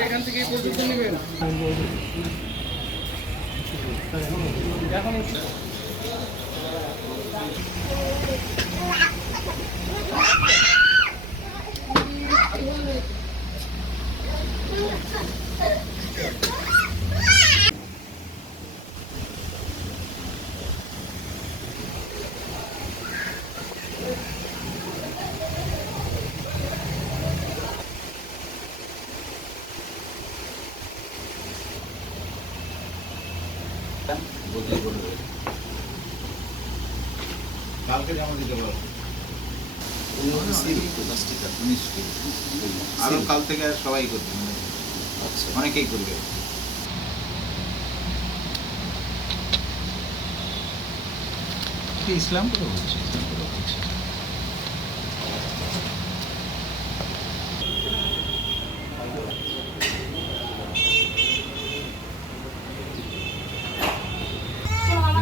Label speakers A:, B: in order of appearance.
A: এখান থেকেই পর্যন্ত নেবেন এখন
B: বদলি করবে। কালকে জমা দিতে পারব আরও কাল থেকে আর সবাই করবে। মানে অনেকেই করবে।
C: ইসলাম করে বলছে